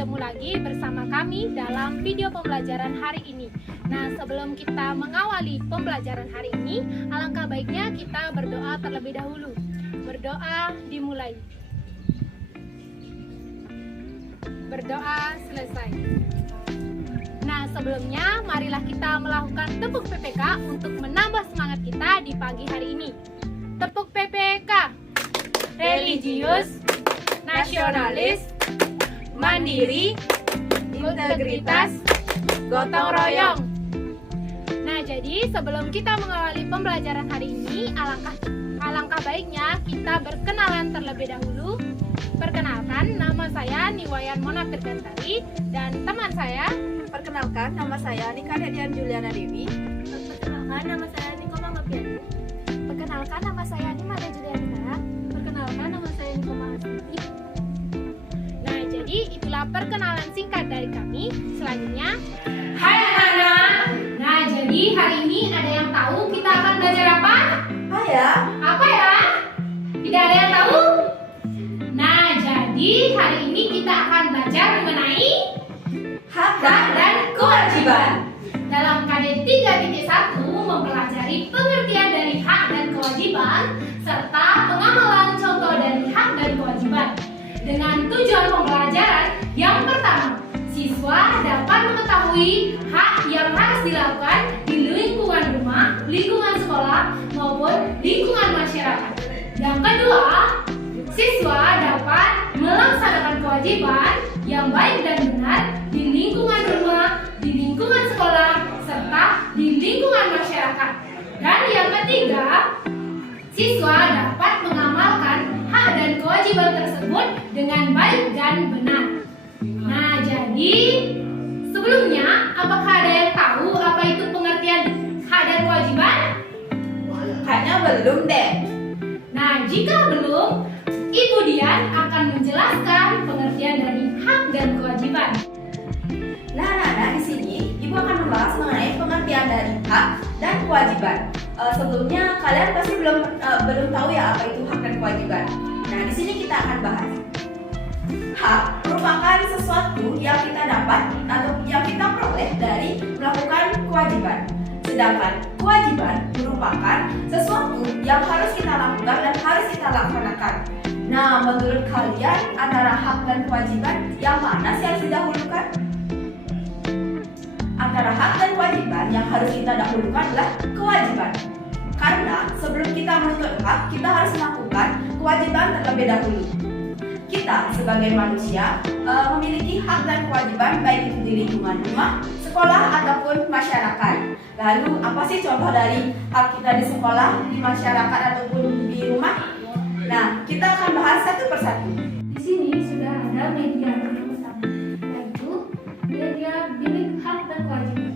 bertemu lagi bersama kami dalam video pembelajaran hari ini. Nah, sebelum kita mengawali pembelajaran hari ini, alangkah baiknya kita berdoa terlebih dahulu. Berdoa dimulai. Berdoa selesai. Nah, sebelumnya marilah kita melakukan tepuk PPK untuk menambah semangat kita di pagi hari ini. Tepuk PPK. Religius, nasionalis, mandiri, integritas, gotong royong. Nah, jadi sebelum kita mengawali pembelajaran hari ini, alangkah baiknya kita berkenalan terlebih dahulu. Perkenalkan, nama saya Niwayan Mona Firgantari dan teman saya. Perkenalkan, nama saya Nika Dedian Juliana Dewi. Perkenalkan, nama saya Niko Manggapiani. Perkenalkan, nama saya Nimada Juliana. Perkenalkan, nama saya Niko Manggapiani. Nah, jadi itulah perkenalan singkat dari kami. Selanjutnya, hai anak-anak. Nah, jadi hari ini ada yang tahu kita akan belajar apa? Apa ya? Tidak ada yang tahu? Nah, jadi hari ini kita akan belajar mengenai Hak dan kewajiban. Dalam KD 3.1 mempelajari pengertian dari hak dan kewajiban serta pengamalan contoh dari hak dan kewajiban. Dengan tujuan pembelajaran yang pertama, siswa dapat mengetahui hak yang harus dilakukan di lingkungan rumah, lingkungan sekolah, maupun lingkungan masyarakat. Yang kedua, siswa dapat melaksanakan kewajiban yang baik dan benar di lingkungan rumah, di lingkungan sekolah, serta di lingkungan masyarakat. Dan yang ketiga, siswa dapat mengamalkan hak dan kewajiban tersebut dengan baik dan benar. Nah, jadi sebelumnya, apakah ada yang tahu apa itu pengertian hak dan kewajiban? Kayaknya belum deh. Nah, jika belum, Ibu Dian akan menjelaskan pengertian dari hak dan kewajiban. Nah, di sini Ibu akan membahas mengenai pengertian dari hak dan kewajiban. Sebelumnya kalian pasti belum tahu ya apa itu hak dan kewajiban. Nah, di sini kita akan bahas. Hak merupakan sesuatu yang kita dapat atau yang kita peroleh dari melakukan kewajiban. Sedangkan kewajiban merupakan sesuatu yang harus kita lakukan dan harus kita laksanakan. Nah, menurut kalian antara hak dan kewajiban yang mana sih harus didahulukan? Antara hak dan kewajiban yang harus kita dahulukan adalah kewajiban. Karena sebelum kita menuntut hak, kita harus melakukan kewajiban terlebih dahulu. Kita sebagai manusia memiliki hak dan kewajiban baik itu di lingkungan rumah, sekolah ataupun masyarakat. Lalu apa sih contoh dari hak kita di sekolah, di masyarakat ataupun di rumah? Nah, kita akan bahas satu persatu. Di sini sudah ada media yang utama, yaitu media bilik hak dan kewajiban.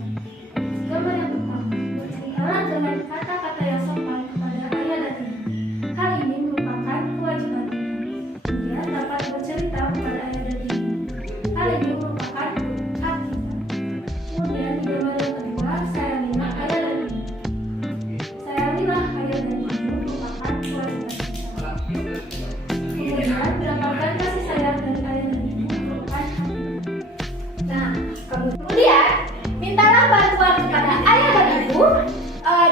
Gambar yang pertama, berceritalah dengan kata-kata yang sopan kepada ayah dan ibu. Hal ini merupakan kewajiban. Dia dapat bercerita kepada ayah dan ibu. Hal ini merupakan hak kita. Kemudian di gambar yang kedua, sayangilah ayah dan ibu. Sayangilah ayah dan ibu merupakan kewajiban kita. Kemudian berdasarkan kasih sayang dari ayah dan ibu merupakan hak kita. Nah, kemudian mintalah bantuan kepada ayah dan ibu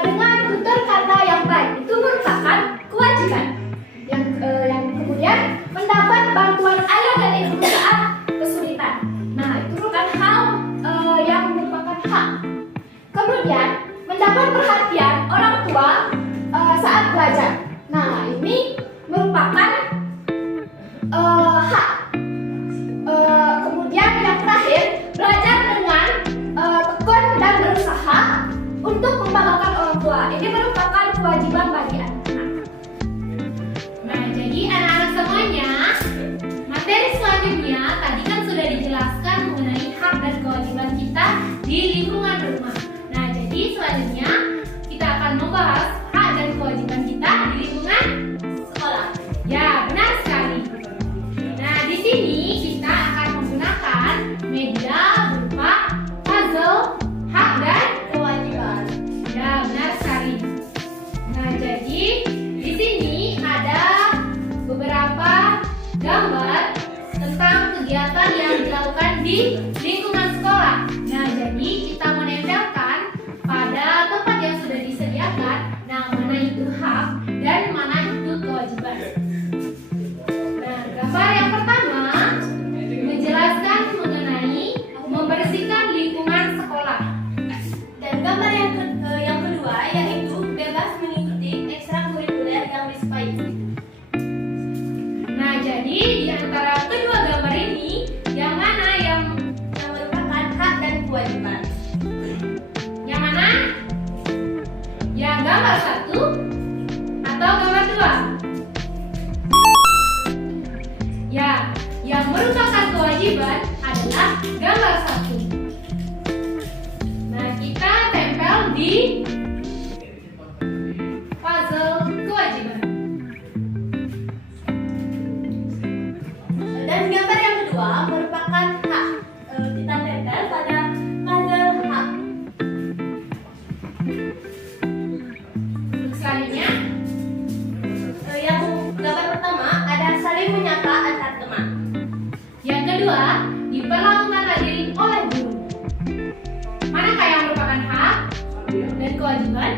dengan tutur kata yang baik. Itu merupakan kewajiban. Yang kemudian mendapat bantuan ayah dan ibu saat kesulitan. Nah, itu merupakan hal yang merupakan hak. Kemudian mendapat perhatian orang tua saat belajar. Nah, ini merupakan hak. Kemudian yang terakhir, belajar dengan tekun dan berusaha untuk membanggakan orang tua. Ini merupakan kewajiban bagi anak-anak. Nah, jadi anak-anak semuanya, materi selanjutnya tadi kan sudah dijelaskan mengenai hak dan kewajiban kita di lingkungan rumah. Nah, jadi selanjutnya kita akan membahas hak dan kewajiban kita di lingkungan sekolah. Ya, benar sekali. Nah, di sini kita akan menggunakan media berupa puzzle hak dan kewajiban. Ya, benar sekali. Nah, jadi di lingkungan sekolah. Nah, jadi kita menempelkan pada tempat yang sudah disediakan, nah mana itu hak dan mana itu kewajiban. Nah, gambar yang pertama menjelaskan mengenai membersihkan lingkungan sekolah. Dan gambar yang kedua yaitu bebas mengikuti ekstrakurikuler yang disukai. Nah, jadi di antara kedua gambar ini, yang mana yang Merupakan hak dan kewajiban. yang mana? Yang gambar 1 atau gambar 2? Ya, yang merupakan kewajiban adalah gambar 1. Nah, kita tempel di puzzle kewajiban. Dan gambar yang kedua merupakan hak. Kita tempel pada puzzle hak. Selanjutnya, Yang gambar pertama ada saling menyapa antar teman. yang kedua diperlakukan adil oleh guru. Manakah yang merupakan hak dan kewajiban?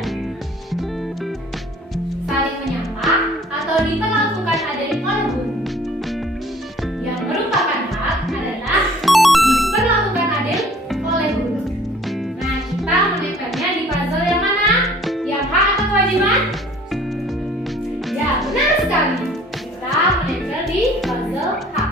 Saling menyapa atau diperlakukan adil oleh guru? Yang merupakan hak adalah diperlakukan adil oleh guru. Nah, kita menempelnya di puzzle yang mana? Yang hak atau kewajiban? Ya, benar sekali. Kita menempel di puzzle hak.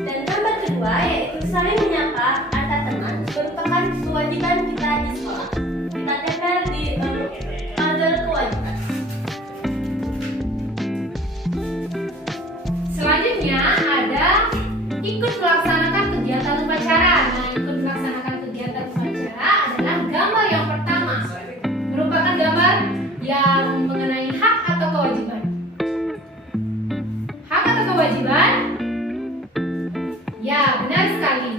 Dan gambar kedua yaitu saling menyapa antar teman merupakan kewajiban kita di sekolah. Kita tempel di puzzle kewajiban. Selanjutnya ada ikut melaksanakan kegiatan upacara. Nah, ikut melaksanakan kegiatan upacara adalah gambar yang pertama. Merupakan gambar yang mengenai hak atau kewajiban. Hak atau kewajiban? Ya, benar sekali.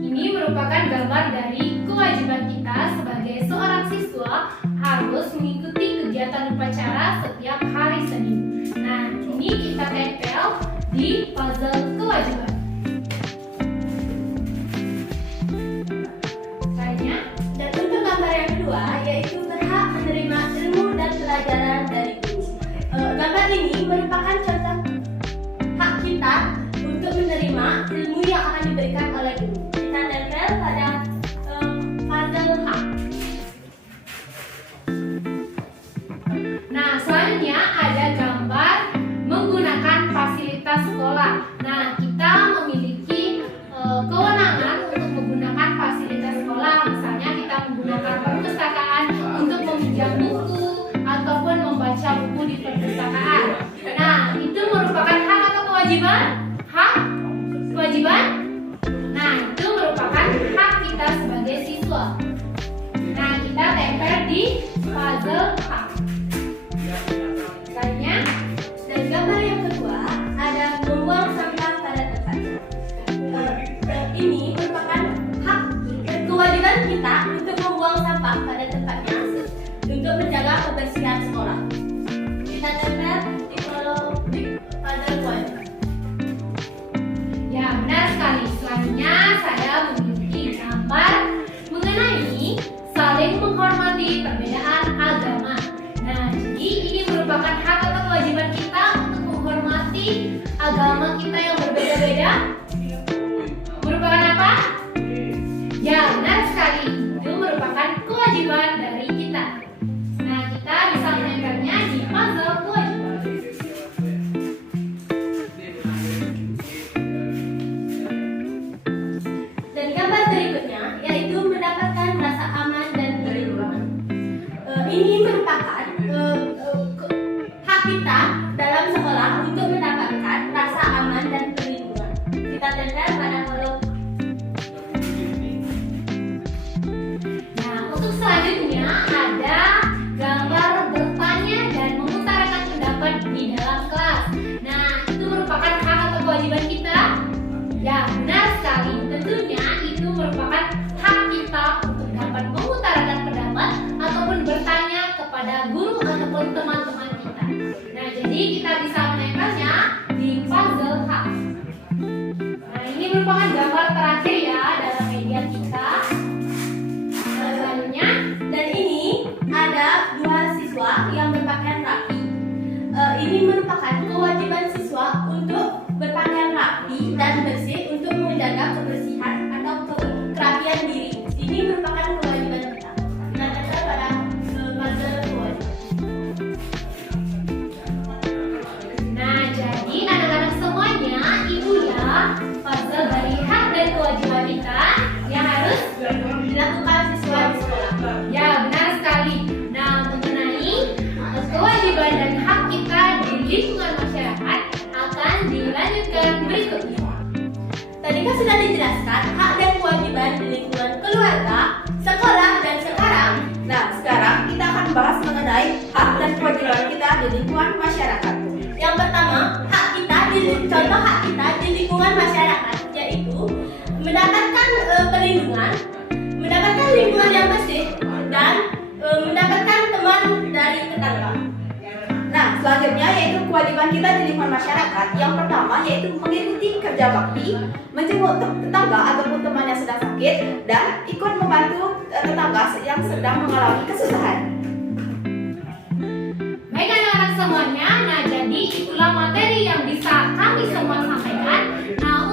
Ini merupakan gambar dari kewajiban kita sebagai seorang siswa harus mengikuti kegiatan upacara setiap hari Senin. Nah, ini kita tempel di puzzle kewajiban. Selanjutnya, Dan untuk gambar yang kedua yaitu berhak menerima ilmu dan pelajaran dari guru. Gambar ini merupakan contoh hak kita untuk menerima ilmu yang akan diberikan oleh guru. Kita tempel pada puzzle hak. nah selanjutnya ada gambar menggunakan fasilitas sekolah. Nah, kita memiliki kewenangan untuk menggunakan fasilitas sekolah. Misalnya kita menggunakan perpustakaan untuk meminjam buku ataupun membaca buku di perpustakaan. Nah, itu merupakan hak atau kewajiban? Hak? Kewajiban? Nah, itu merupakan hak kita sebagai siswa. Nah, kita tempel di puzzle hak. Selanjutnya, Dan gambar yang kedua ada membuang sampah pada tempatnya. Ini merupakan hak dan kewajiban kita untuk membuang sampah pada tempatnya untuk menjaga kebersihan sekolah. Kita tempel di puzzle kewajiban. ya benar sekali. Selanjutnya saya memiliki gambar mengenai saling menghormati perbedaan agama. Nah, jadi ini merupakan hak atau kewajiban kita untuk menghormati agama kita yang berbeda-beda. Merupakan apa? Ya, benar sekali. Itu merupakan kewajiban dari kita. Nah, kita bisa menempelnya di puzzle kewajiban. Dan gambar berikutnya yaitu mendapatkan rasa aman dan perlindungan. Ini merupakan hak kita dalam sekolah untuk mendapatkan rasa aman dan kita sudah dijelaskan hak dan kewajiban di lingkungan keluarga, sekolah, dan sekarang. Nah, sekarang kita akan bahas mengenai hak dan kewajiban kita di lingkungan masyarakat. Yang pertama, contoh hak kita di lingkungan masyarakat, yaitu mendapatkan perlindungan, mendapatkan lingkungan yang bersih, dan mendapatkan teman dari tetangga. Nah, selanjutnya yaitu kewajiban kita di lingkungan masyarakat. Yang pertama yaitu mengikuti kerja bakti, menjenguk tetangga ataupun teman yang sedang sakit, dan ikut membantu tetangga yang sedang mengalami kesusahan. Baik anak-anak semuanya, nah jadi itulah materi yang bisa kami semua sampaikan. Nah,